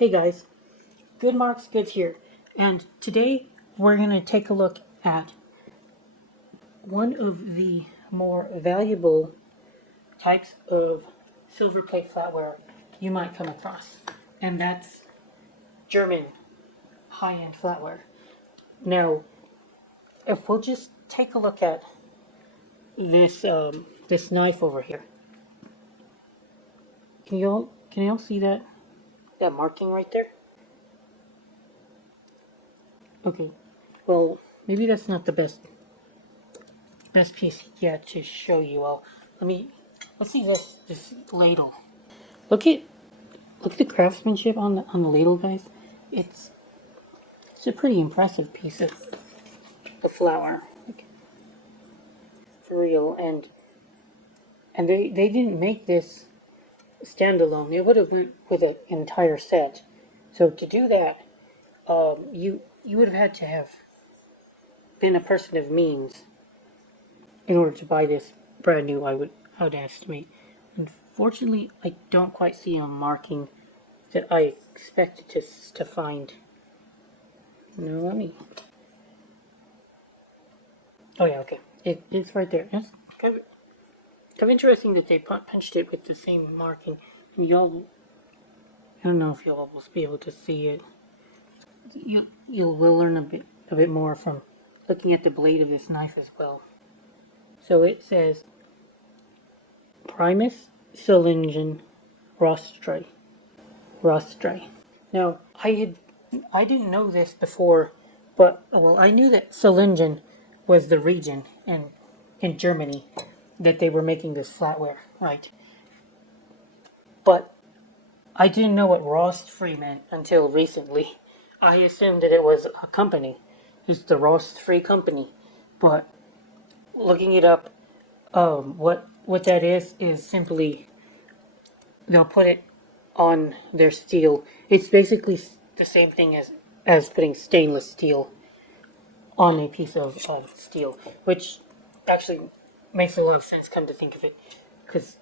Hey guys, Good Marks Goods here, and today we're going to take a look at one of the more valuable types of Silverplate flatware you might come across, and that's German high-end flatware. Now, if we'll just take a look at this knife over here, can you all see that marking right there? Okay, well, maybe that's not the best piece yet to show you all. Let's see this ladle. Look at the craftsmanship on the ladle, guys. It's a pretty impressive piece of the flour, like, for real. And they didn't make this standalone. They would have went with an entire set. So to do that, you would have had to have been a person of means in order to buy this brand new. I would estimate. Unfortunately, I don't quite see a marking that I expected to find. No, let me. Oh yeah, okay. It's right there. It's kind of interesting that they punched it with the same marking. And y'all, I don't know if you'll almost be able to see it. You will learn a bit more from looking at the blade of this knife as well. So it says Primus Solingen Rostfrei. Now, I didn't know this before, but I knew that Solingen was the region in Germany that they were making this flatware, right? But I didn't know what Rostfrei meant until recently. I assumed that it was a company. It's the Rostfrei company. But looking it up, what that is simply they'll put it on their steel. It's basically the same thing as putting stainless steel on a piece of steel, which actually makes a lot of sense, come to think of it, because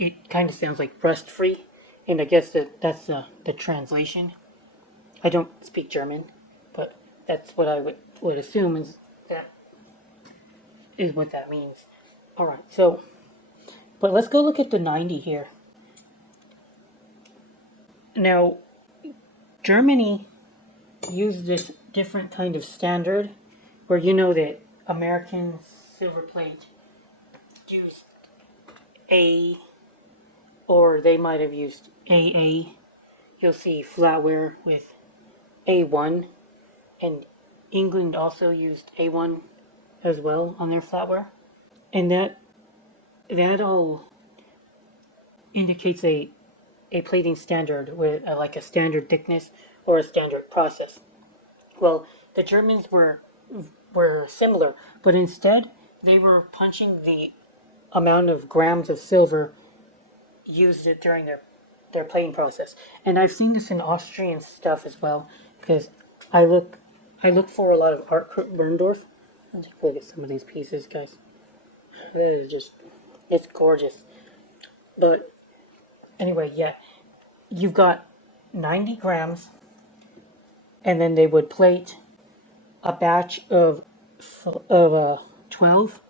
it kind of sounds like rust free, and I guess that's the translation. I don't speak German, but that's what I would assume is what that means. All right, so, but let's go look at the 90 here. Now, Germany used this different kind of standard where you know that American Silverplate used A, or they might have used AA. You'll see Flatware with A1, and England also used A1 as well on their flatware. And that all indicates a plating standard with like a standard thickness or a standard process. Well, the Germans were similar, but instead they were punching the amount of grams of silver used it during their plating process. And I've seen this in Austrian stuff as well, because I look for a lot of Art Berndorf. Let's take a look at some of these pieces, guys. It's gorgeous. But anyway, yeah, you've got 90 grams, and then they would plate a batch of 12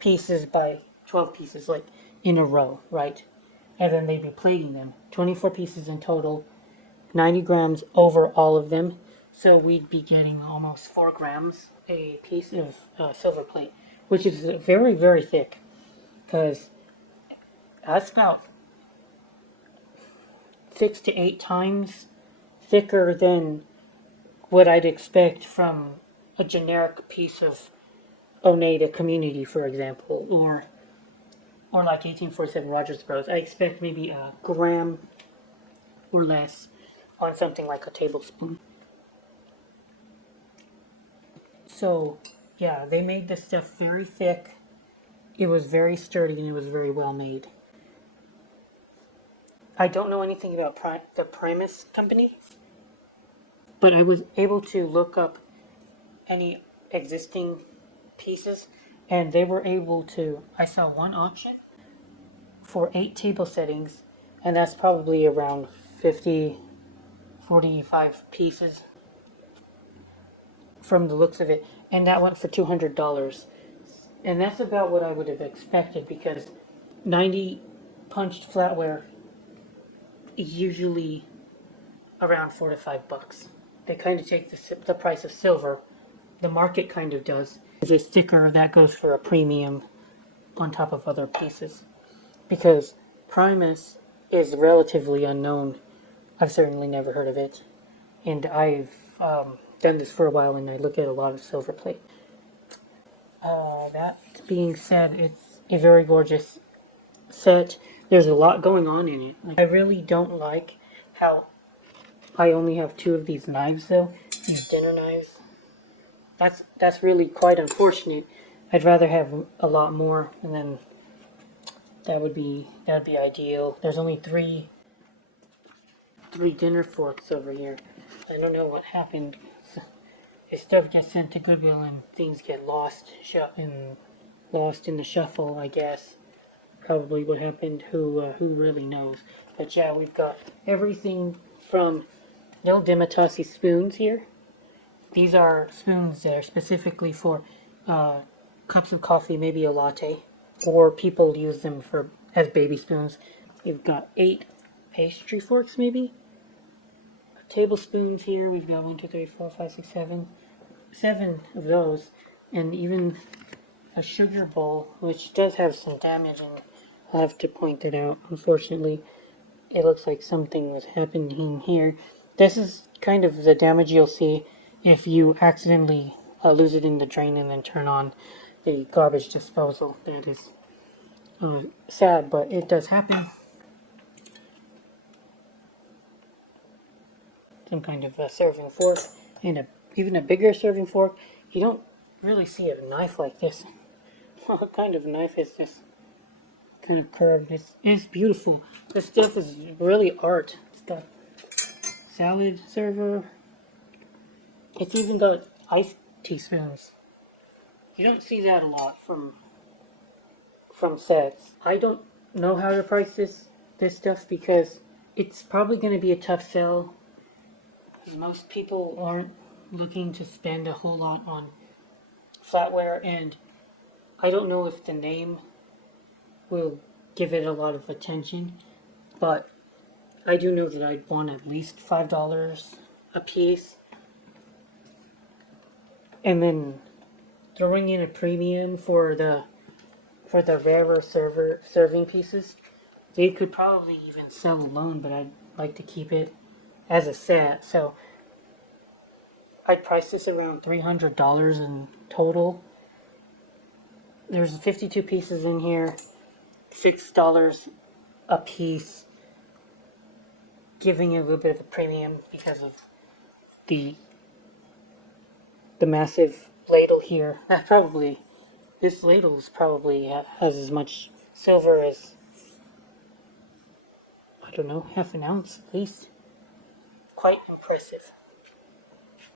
pieces by 12 pieces, like in a row, right? And then they'd be plating them, 24 pieces in total, 90 grams over all of them. So we'd be getting almost 4 grams a piece of silver plate, which is very, very thick, because that's about 6 to 8 times thicker than what I'd expect from a generic piece of Oneida Community, for example, or like 1847 Rogers Bros. I expect maybe a gram or less on something like a tablespoon. So, yeah, they made this stuff very thick. It was very sturdy and it was very well made. I don't know anything about the Primus company, but I was able to look up any existing pieces, and they were able to. I saw one auction for 8 table settings, and that's probably around 50 45 pieces from the looks of it, and that went for $200. And that's about what I would have expected because 90 punched flatware is usually around $4 to $5. They kind of take the price of silver. The market kind of does. There's a sticker that goes for a premium on top of other pieces. Because Primus is relatively unknown. I've certainly never heard of it. And I've done this for a while and I look at a lot of Silverplate. That being said, it's a very gorgeous set. There's a lot going on in it. Like, I really don't like how I only have 2 of these knives though. These dinner knives. That's really quite unfortunate. I'd rather have a lot more, and then that would be ideal. There's only three dinner forks over here. I don't know what happened. This stuff gets sent to Goodwill and things get lost in the shuffle, I guess. Probably what happened. Who really knows? But yeah, we've got everything from little Dimitasi spoons here. These are spoons that are specifically for cups of coffee, maybe a latte, or people use them as baby spoons. We've got 8 pastry forks, maybe. Tablespoons here. We've got 1, 2, 3, 4, 5, 6, 7 of those, and even a sugar bowl, which does have some damage, and I'll have to point it out. Unfortunately, it looks like something was happening here. This is kind of the damage you'll see if you accidentally lose it in the drain and then turn on the garbage disposal. That is sad, but it does happen. Some kind of a serving fork, and even a bigger serving fork. You don't really see a knife like this. What kind of knife is this? Kind of curved. It's beautiful. This stuff is really art. It's got salad server. It's even got iced teaspoons. You don't see that a lot from sets. I don't know how to price this stuff because it's probably going to be a tough sell. Most people aren't looking to spend a whole lot on flatware, and I don't know if the name will give it a lot of attention, but I do know that I'd want at least $5 a piece. And then throwing in a premium for the rarer serving pieces. They could probably even sell alone, but I'd like to keep it as a set. So I'd price this around $300 in total. There's 52 pieces in here, $6 a piece, giving it a little bit of a premium because of the massive ladle here. This ladle probably has as much silver as, I don't know, half an ounce at least. Quite impressive.